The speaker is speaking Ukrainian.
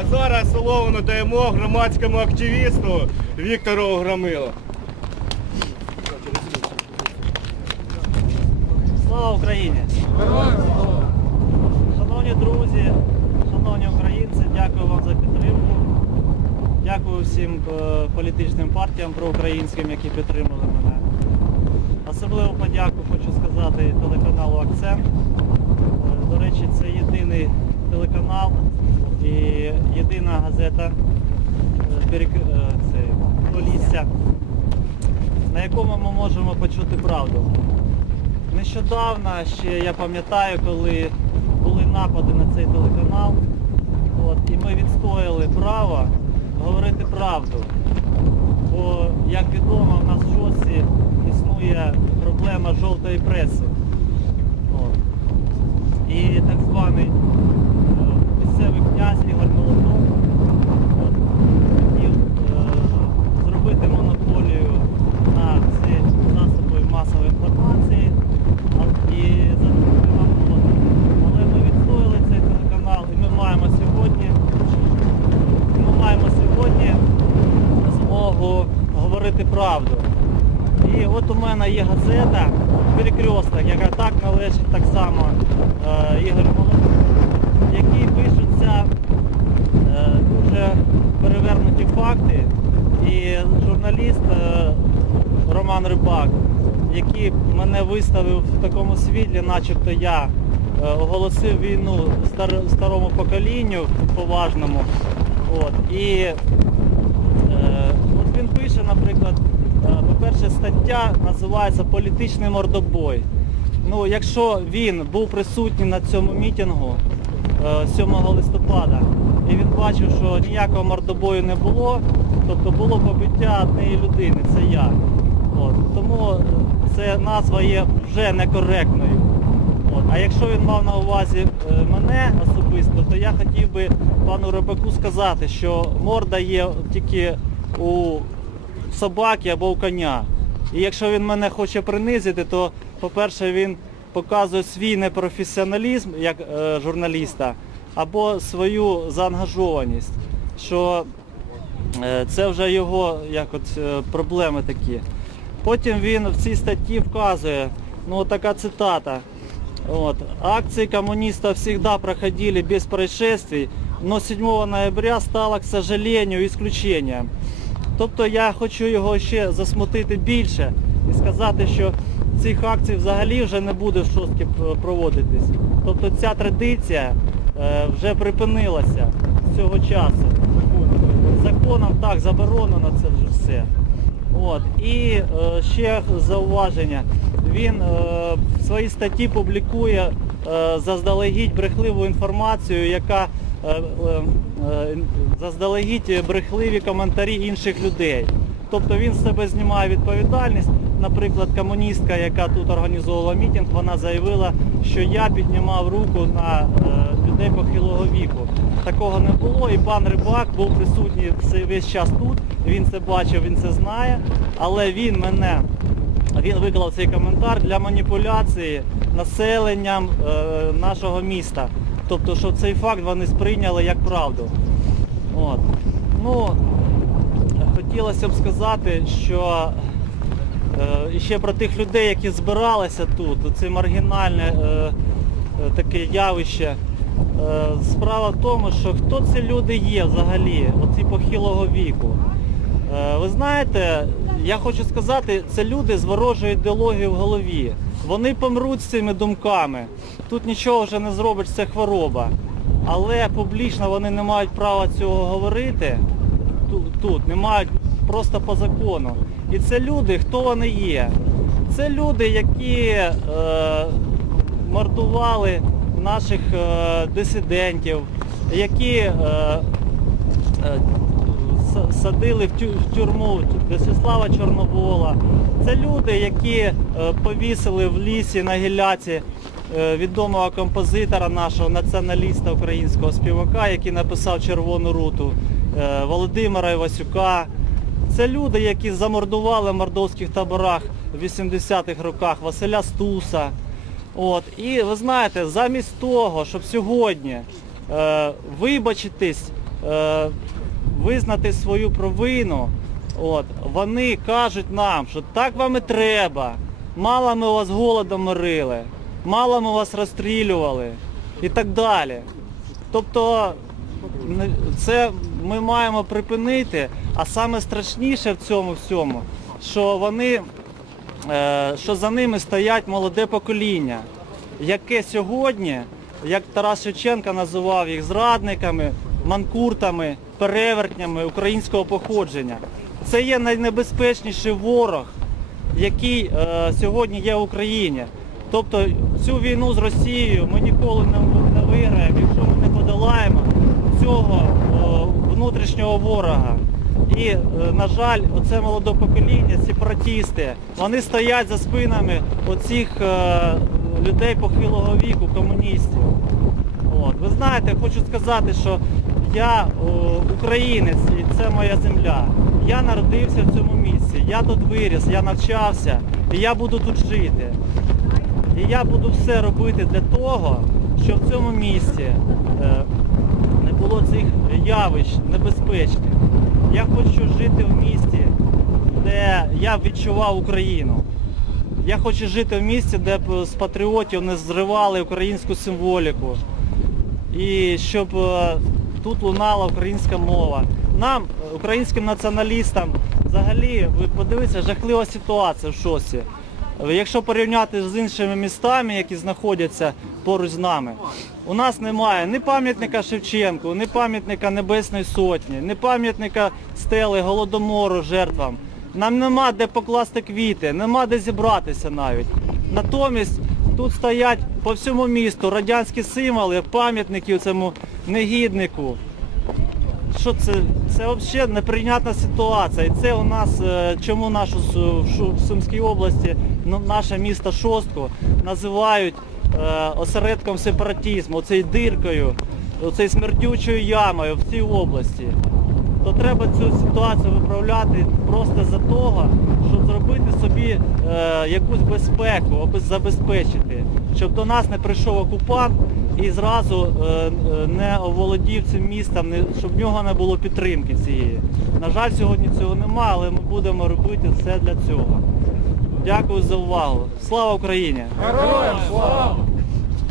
А зараз слово надаємо громадському активісту Віктору Громилу. Слава Україні! Шановні друзі, шановні українці, дякую вам за підтримку. Дякую всім е, політичним партіям проукраїнським, які підтримали мене. Особливу подяку хочу сказати телеканалу Акцент. Е, До речі, це єдиний телеканал і єдина газета е, «Перек- е, Полісся, на якому ми можемо почути правду. Нещодавно ще я пам'ятаю, коли були напади на цей телеканал, от, і ми відстояли право говорити правду. Бо, як відомо, в нас в Жосі існує проблема жовтої преси. От. І так званий е, місцевий князь Ігор Молотов от, хотів е, зробити монополію на ці засоби масової інформації а- і заробити нам роботу. Але ми відстояли цей телеканал і ми маємо сьогодні, ми маємо сьогодні змогу говорити правду. І от є газета Перекресток, яка так належить так само е, Ігорю Молотову, в якій пишуться е, дуже перевернуті факти. І журналіст е, Роман Рибак, який мене виставив в такому світлі, начебто я е, оголосив війну стар- старому поколінню поважному. От. І е, от він пише, наприклад, по-перше, стаття називається Політичний мордобой. Ну, якщо він був присутній на цьому мітингу е, 7 листопада, і він бачив, що ніякого мордобою не було, тобто було побиття однієї людини, це я. От. Тому е, це назва є вже некоректною. От. А якщо він мав на увазі е, мене особисто, то я хотів би пану Рибаку сказати, що морда є тільки у собаки або у коня. І якщо він мене хоче принизити, то, по-перше, він показує свій непрофесіоналізм як е, журналіста, або свою заангажованість, що е, це вже його як от, е, проблеми такі. Потім він в цій статті вказує, ну така цитата. Вот. Акции коммунистов всегда проходили без происшествий, но 7 ноября стало, к сожалению, исключением. Тобто я хочу його ще засмутити більше і сказати, що цих акцій взагалі вже не буде в шостки проводитись. Тобто ця традиція е, вже припинилася з цього часу. Законом так заборонено це вже все. От. І е, ще зауваження. Він е, в своїй статті публікує заздалегідь брехливу інформацію, яка заздалегідь брехливі коментарі інших людей. Тобто він з себе знімає відповідальність. Наприклад, комуністка, яка тут організовувала мітинг, вона заявила, що я піднімав руку на е, людей похилого віку. Такого не було, і пан Рибак був присутній весь час тут. Він це бачив, він це знає, але він мене він виклав цей коментар для маніпуляції населенням е, нашого міста. Тобто, що цей факт вони сприйняли як правду. От. Ну, хотілося б сказати, що е, ще про тих людей, які збиралися тут, це маргінальне е, е, таке явище. Е, Справа в тому, що хто ці люди є взагалі, оці похилого віку. Е, Ви знаєте, я хочу сказати, це люди з ворожою ідеологією в голові. Вони помруть з цими думками. Тут нічого вже не зробиш, це хвороба. Але публічно вони не мають права цього говорити тут, не мають просто по закону. І це люди, хто вони є? Це люди, які е, мордували наших е, дисидентів, які е, е, садили в, тюрму Десислава Чорновола. Це люди, які е, повісили в лісі на гіляці е, відомого композитора нашого націоналіста українського співака, який написав Червону руту е, Володимира Івасюка. Це люди, які замордували в мордовських таборах в 80-х роках Василя Стуса. От. І ви знаєте, замість того, щоб сьогодні е, вибачитись е, визнати свою провину, от, вони кажуть нам, що так вам і треба. Мало ми вас голодом морили, мало ми вас розстрілювали і так далі. Тобто це ми маємо припинити, а саме страшніше в цьому всьому, що вони, е, що за ними стоять молоде покоління, яке сьогодні, як Тарас Шевченко називав їх зрадниками, манкуртами, перевертнями українського походження. Це є найнебезпечніший ворог, який е, сьогодні є в Україні. Тобто цю війну з Росією ми ніколи не, виграємо, якщо ми не подолаємо цього е, внутрішнього ворога. І, е, на жаль, оце молоде покоління, сепаратісти, вони стоять за спинами оцих е, людей похилого віку, комуністів. От. Ви знаєте, хочу сказати, що я о, українець і це моя земля. Я народився в цьому місці, я тут виріс, я навчався і я буду тут жити. І я буду все робити для того, щоб в цьому місті е, не було цих явищ небезпечних. Я хочу жити в місті, де я відчував Україну. Я хочу жити в місті, де б з патріотів не зривали українську символіку. І щоб е, тут лунала українська мова. Нам, е, українським націоналістам, взагалі, ви подивіться, жахлива ситуація в шосі. Е, Якщо порівняти з іншими містами, які знаходяться поруч з нами, у нас немає ні пам'ятника Шевченку, ні пам'ятника Небесної Сотні, ні пам'ятника стели Голодомору жертвам. Нам нема де покласти квіти, нема де зібратися навіть. Натомість тут стоять по всьому місту радянські символи, пам'ятники цьому негіднику. Що це? Це взагалі неприйнятна ситуація. І це у нас, е, чому нашу в Сумській області, ну, наше місто Шостку називають е, осередком сепаратизму, оцею диркою, оцею смердючою ямою в цій області. То треба цю ситуацію виправляти просто за того, щоб зробити собі е, якусь безпеку, аби забезпечити, щоб до нас не прийшов окупант і зразу е, е, не оволодів цим містом, не, щоб в нього не було підтримки цієї. На жаль, сьогодні цього немає, але ми будемо робити все для цього. Дякую за увагу. Слава Україні! Героям слава!